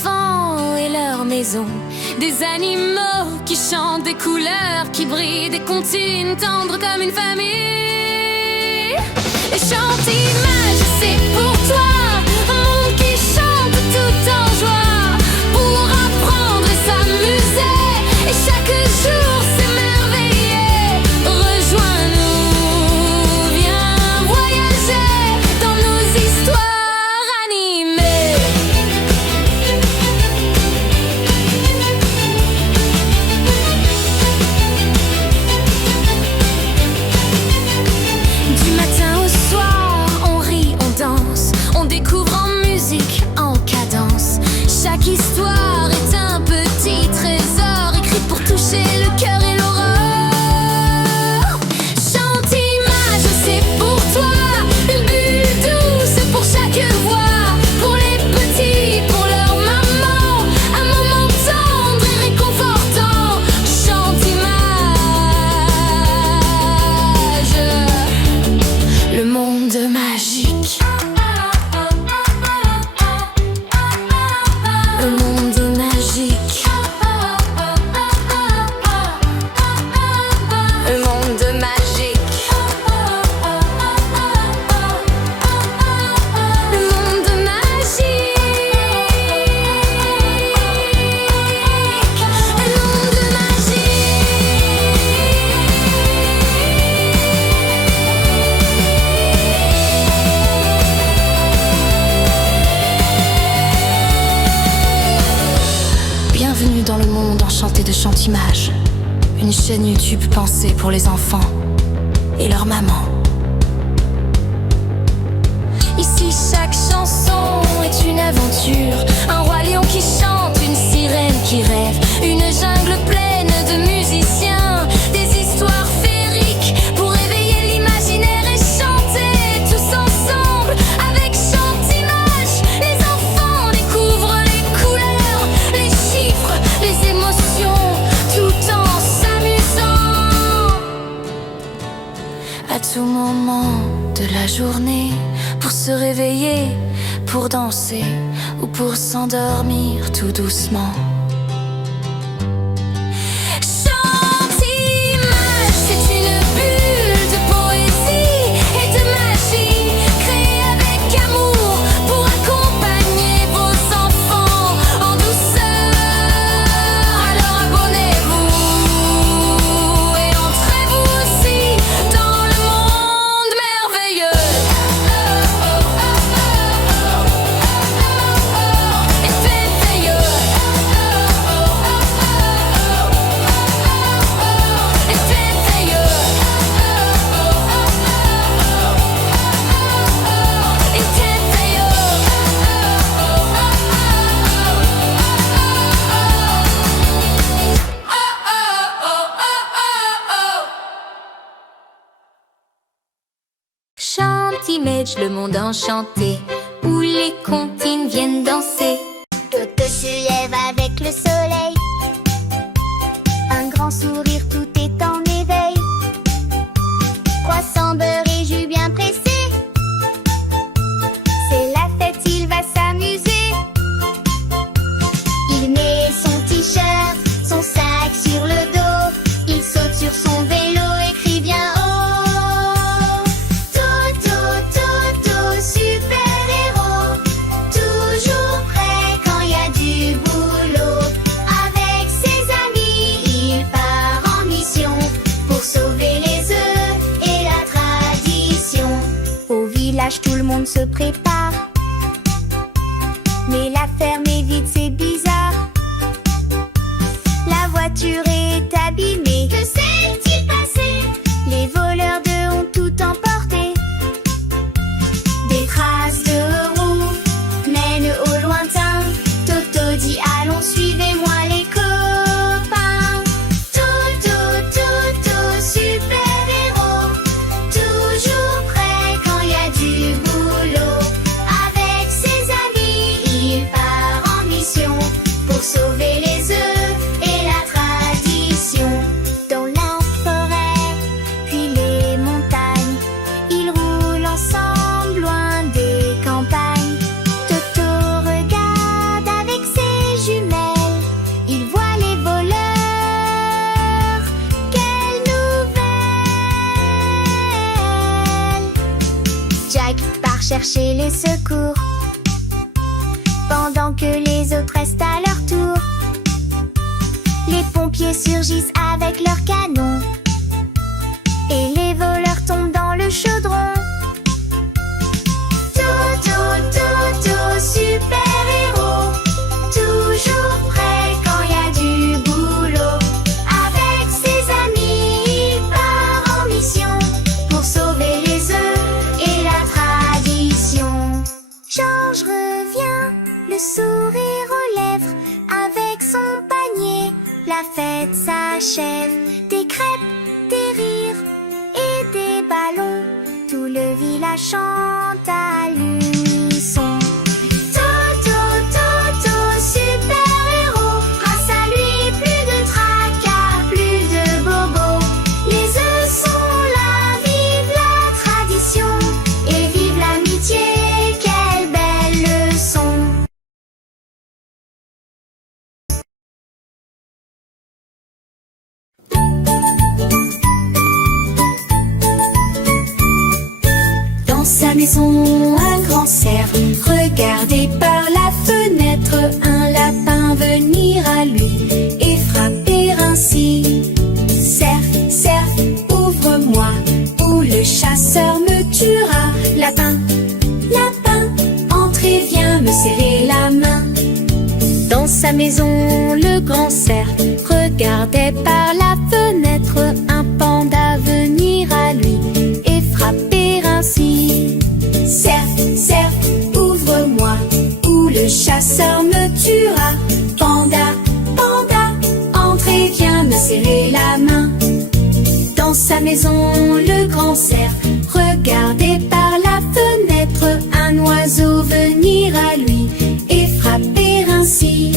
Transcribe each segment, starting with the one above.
enfants et leurs maisons, des animaux qui chantent, des couleurs qui brillent, des comptines tendres comme une famille. Et chante image, c'est pour toi, un monde qui chante tout en joie, pour apprendre et s'amuser, et chaque jour s'émerveiller. Rejoins-nous, viens voyager dans nos histoires animées. Du matin au soir, on rit, on danse, on découvre en musique, en cadence. Chaque histoire est un petit trésor écrit pour toucher le cœur et l'aurore. Chante image, c'est pour toi, une bulle douce pour chaque voix, pour les petits, pour leur maman, un moment tendre et réconfortant. Chante image, le monde magique. Le monde magique. Le monde magique. Le monde magique. Le monde magique. Bienvenue dans le monde enchanté de Chantimage, une chaîne YouTube pensée pour les enfants et leurs mamans. Ici chaque chanson est une aventure, un roi lion qui chante, une sirène qui rêve, une jungle pleine de musiciens, des histoires féeriques pour éveiller l'imaginaire et chanter tous ensemble avec Chantimage. Les enfants découvrent les couleurs, les chiffres, les émotions, tout en s'amusant. À tout moment de la journée, pour se réveiller, pour danser ou pour s'endormir tout doucement. Chantimage, c'est une bulle de poésie et de magie, créée avec amour pour accompagner vos enfants en douceur. Alors abonnez-vous et entrez-vous aussi dans le monde merveilleux. Et merveilleux. Et merveilleux. Et Chantimage, le monde enchanté, où les comptines viennent danser. Toto se lève avec le soleil, un grand sourire, tout est en éveil. Croissant, beurre et jus bien pressé, c'est la fête, il va s'amuser. Il met son t-shirt, son sac sur le dos, il saute sur son vélo et crie bien haut. Toto, Toto, super héros, toujours prêt quand il y a du boulot. chercher les secours. Pendant que les autres restent à leur tour, les pompiers surgissent avec leurs canons et les voleurs tombent dans le chaudron. Super-héros, toujours prêt quand y a du boulot. Avec ses amis, il part en mission pour sauver les œufs et la tradition. Georges revient, le sourire aux lèvres, avec son panier, la fête s'achève. Des crêpes, des rires et des ballons, tout le village chante à l'unisson. Super-héros, grâce à lui, plus de tracas, plus de bobos. Les œufs sont là, vive la tradition et vive l'amitié, quelle belle leçon. Dans sa maison, un grand cerf regardait par la fenêtre un lapin venir à lui et frapper ainsi. Cerf, cerf, ouvre-moi, ou le chasseur me tuera. Lapin, lapin, entre et viens me serrer la main. Dans sa maison, le grand cerf regardait par la fenêtre un panda venir à lui et frapper ainsi. Cerf, cerf, ouvre-moi, ou le chasseur me tuera. Panda, panda, entre et viens me serrer la main. Dans sa maison, le grand cerf regardait par la fenêtre un oiseau venir à lui et frapper ainsi.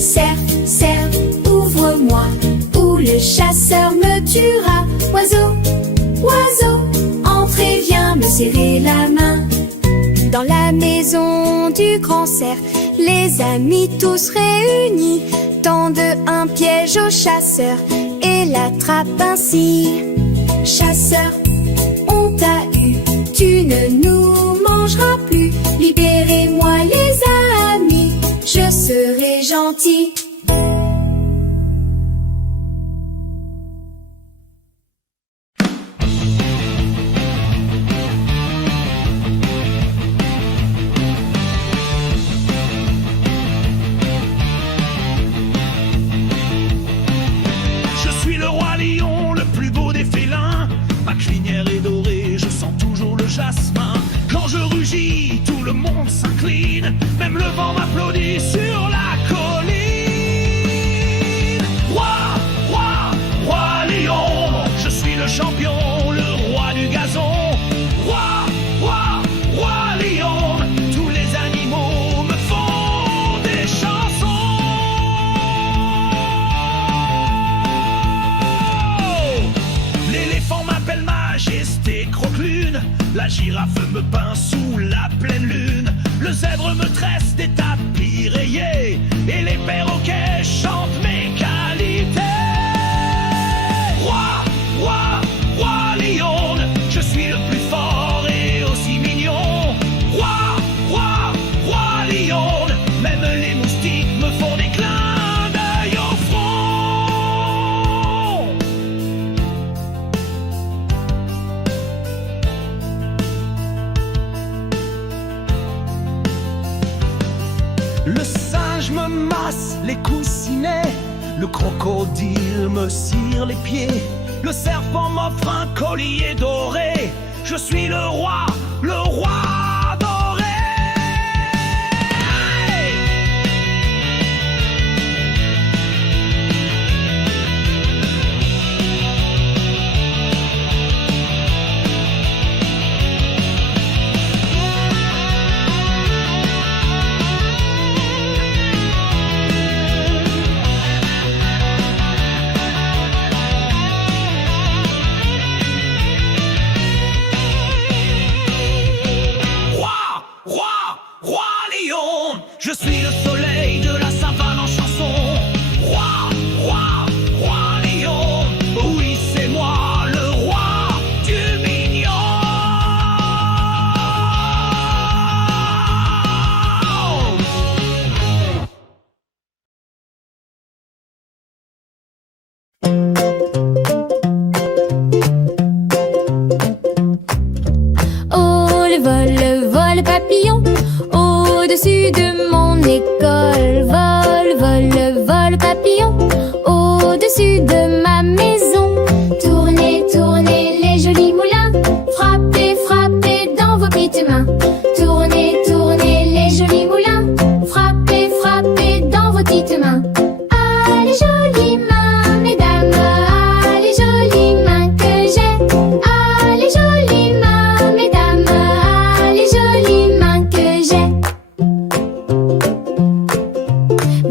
Cerf, cerf, ouvre-moi, ou le chasseur me tuera. Oiseau, oiseau, entre et viens me serrer la main. Dans la maison du grand cerf, les amis tous réunis tendent un piège au chasseur et l'attrapent ainsi. Chasseur, on t'a eu, tu ne nous mangeras plus. Libérez-moi les amis, je serai gentil. Quand je rugis, tout le monde s'incline, même le vent m'applaudit sur la colline. Roi, roi, roi lion, je suis le champion, le roi du gazon. Roi, roi, roi lion, tous les animaux me font des chansons. L'éléphant m'appelle majesté croque-lune, la girafe me peint sous la pleine lune, le zèbre me tresse des tapis rayés, et les perroquets chantent mes qualités. Roi, roi, roi lion, je suis le plus fort et aussi mignon. Roi, roi, roi lion, même les moustiques me font des clins d'œil au front. Le singe me masse les coussinets, le crocodile me cire les pieds, le serpent m'offre un collier doré, je suis le roi doré. vol, vol papillon au-dessus de ma maison. Tournez, tournez les jolis moulins, frappez, frappez dans vos petites mains. Tournez, tournez les jolis moulins, frappez, frappez dans vos petites mains. Ah, les jolies mains, mesdames, ah, les jolies mains que j'ai. Ah, les jolies mains, mesdames, ah, les jolies mains que j'ai.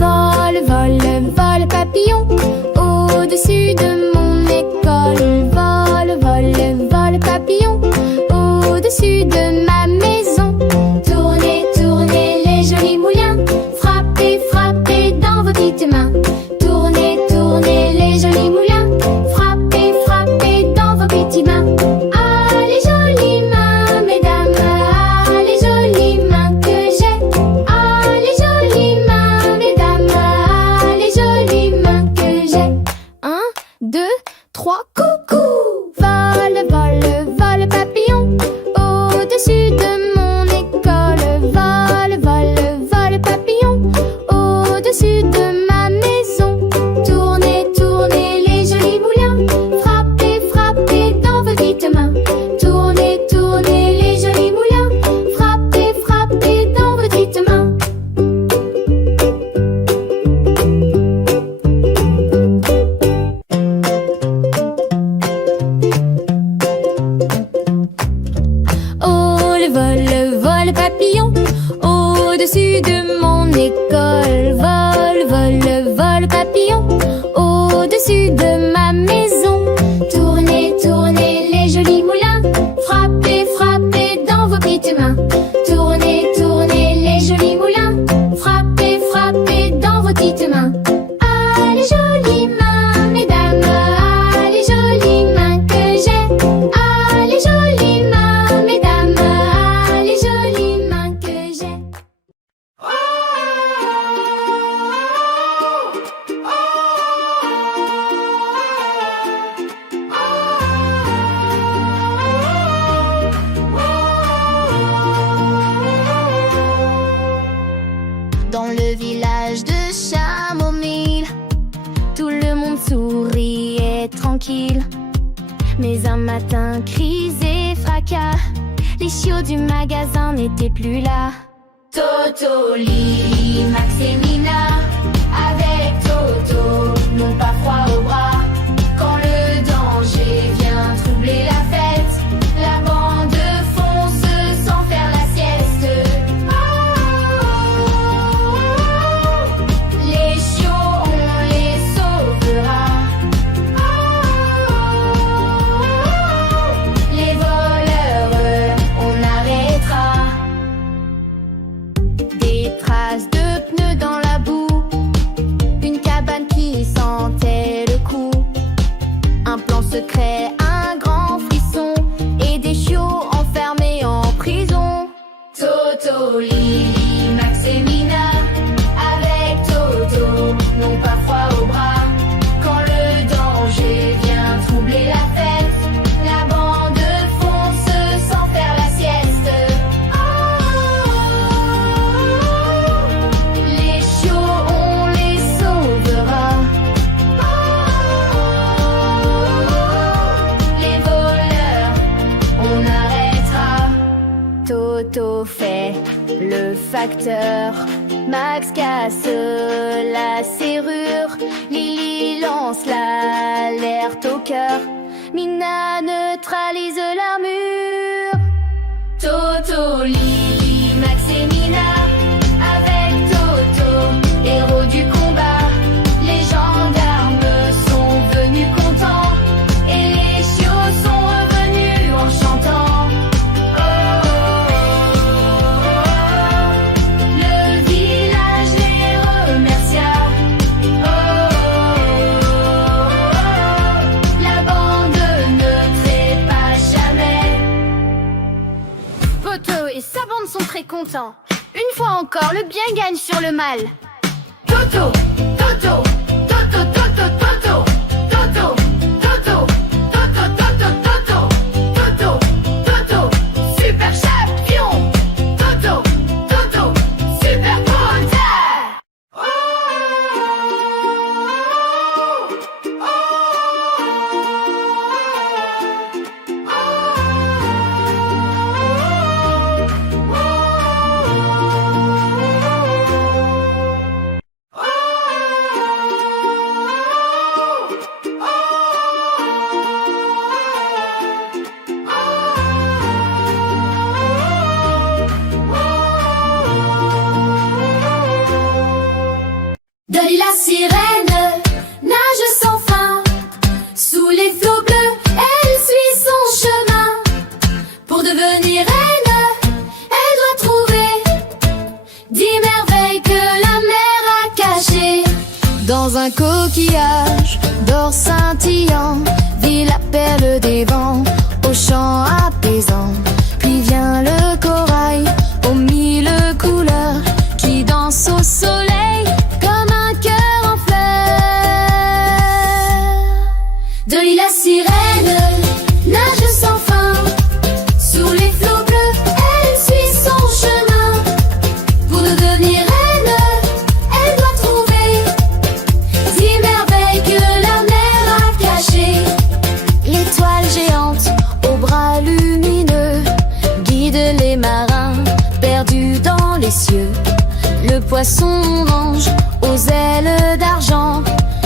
Vol, vol, vol papillon au-dessus de mon école. Vol, vol, vol papillon au-dessus de ma maison. Tournez, tournez les jolis moulins, frappez, frappez dans vos petites mains. Tournez, tournez les jolis moulins, frappez, frappez dans vos petites mains. Ah, les jolies mains, mesdames, ah, les jolies mains que j'ai. Ah, les jolies mains, mesdames, ah, les jolies mains que j'ai. 1, 2, 3, coucou! Vol, vol, vol papillon au-dessus de mon école. Vol, vol, vol papillon au-dessus de ma maison. Tournez, tournez les jolis moulins, frappez, frappez dans vos petites mains. Tournez, tournez les jolis moulins, frappez, frappez dans vos petites mains. Oh, le vol papillon au-dessus de mon école. Vol, vol, vol papillon au-dessus de ma maison. Tournez, tournez les jolis moulins, frappez, frappez dans vos petites mains. Tournez, tournez les jolis moulins, frappez, frappez dans vos petites mains. Ah, les jolies mains, mesdames, ah, les jolies mains que j'ai. Ah, les jolies mains, mesdames, ah, les jolies mains que j'ai. Dans le village de Chamomile, tout le monde souriait tranquille. Mais un matin, cris et fracas, les chiots du magasin n'étaient plus là. Toto, Lily, Max et Nina, avec Toto, n'ont pas froid au bras. Quand le danger vient troubler la fête, la bande fonce sans faire la sieste. Les chiots, on les sauvera. Les voleurs, on arrêtera. Des traces de pneus dans la boue, une cabane qui sentait le coup, un plan secret, un grand frisson et des chiots enfermés en prison. Toto, Lily, Max et Nina, avec Toto, n'ont pas froid au bras. Quand le danger vient troubler la fête, la bande fonce sans faire la sieste. Les chiots, on les sauvera. Les voleurs, on arrêtera. Toto fait le facteur, Max casse la serrure, Lily lance l'alerte au cœur, Mina neutralise l'armure. Toto, Lily, Max et Nina, avec Toto, héros du combat. Les gendarmes sont venus contents et les chiots sont revenus en chantant. Oh, oh, oh. Le village les remercia. Oh, oh, oh. La bande ne trépasse jamais. Toto et sa bande sont très contents. Une fois encore, le bien gagne sur le mal. Toto, Toto, Toto, Toto, Toto, Toto, Toto, Toto, Toto, Toto, Toto, Toto, super champion. Toto, Toto, super content. Dolly la sirène nage sans fin. Sous les flots bleus, elle suit son chemin. Pour devenir reine, elle doit trouver 10 merveilles que la mer a cachées. Dans un coquillage d'or scintillant vit la perle des vents au chant apaisant. Puis vient le corail aux 1000 couleurs qui danse au soleil comme un cœur en fleurs. Dolly la sirène nage sans fin. Sous les flots bleus, elle suit son chemin. Pour devenir reine, elle doit trouver 10 merveilles que la mer a cachées. L'étoile géante aux bras lumineux guide les marins perdus dans les cieux. Le poisson orange aux ailes d'argent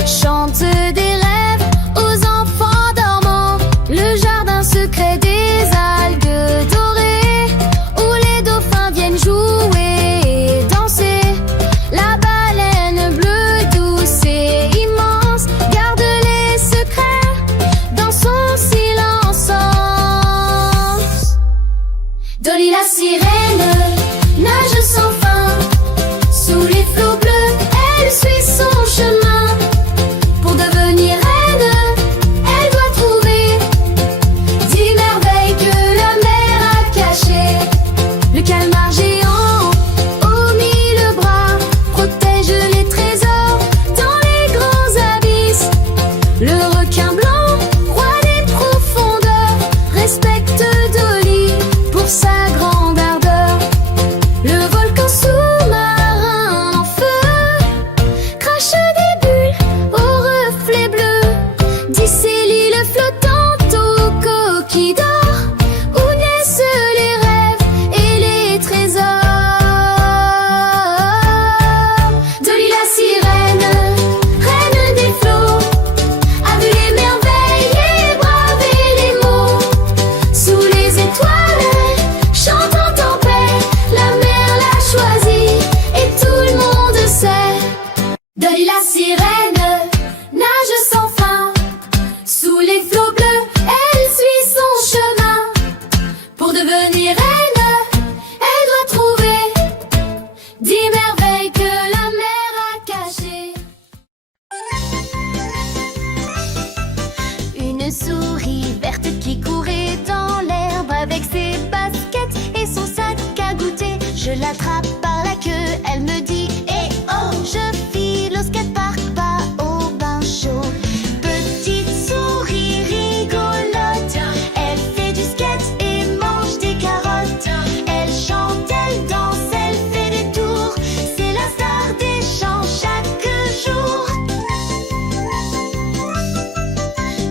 chante des rêves aux enfants dormants. Le jardin secret des algues dorées où les dauphins viennent jouer et danser. La baleine bleue douce et immense garde les secrets dans son silence. Dolly la sirène nage sans fin. Sous les flots bleus, elle suit son chemin. Pour devenir reine, elle doit trouver 10 merveilles que la mer a cachées. Le calmar géant aux 1000 bras protège les trésors dans les grands abysses. Le requin blanc, roi des profondeurs, respecte Dolly pour sa grande ardeur. Le volcan sous-marin en feu crache des bulles aux reflets bleus. 10 l'île flottante aux coquilles d'or où naissent les rêves et les trésors. Dolly la sirène, reine des flots, a vu les merveilles et bravé les maux. Sous les étoiles, chantant en paix, la mer l'a choisie et tout le monde sait. Dolly la sirène nage sans fin. Sous les flots bleus, elle suit son chemin. Pour devenir reine, elle doit trouver 10 merveilles que la mer a cachées. Une souris verte qui courait dans l'herbe avec ses baskets et son sac à goûter. Je l'attrape par la queue, elle me dit eh oh. Je file au skatepark, pas au bain chaud. Petite souris rigolote, elle fait du skate et mange des carottes. Elle chante, elle danse, elle fait des tours. C'est la star des chants chaque jour.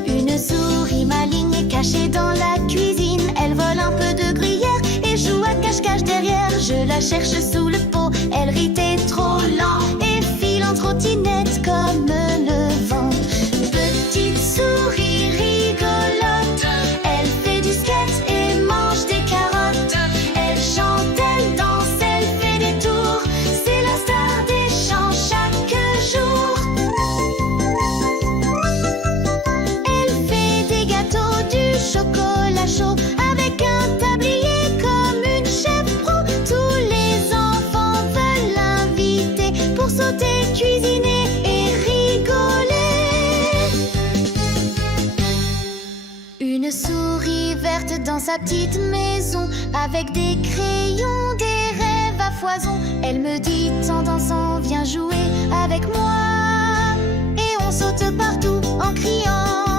Une souris maligne est cachée dans la cuisine. Elle vole un peu de gruyère et joue à cache-cache derrière. Je la cherche sous le pot, elle rit t'es trop lent et file en trottinette comme le vent. Petite souris rigolote, elle fait du skate et mange des carottes. Elle chante, elle danse, elle fait des tours. C'est la star des chants chaque jour. Elle fait des gâteaux, du chocolat chaud avec un tablier comme une chef pro. Tous les enfants veulent l'inviter pour sauter, cuisiner et rigoler. Une souris verte dans sa petite maison avec des crayons, des rêves à foison. Elle me dit en dansant viens jouer avec moi. Et on saute partout en criant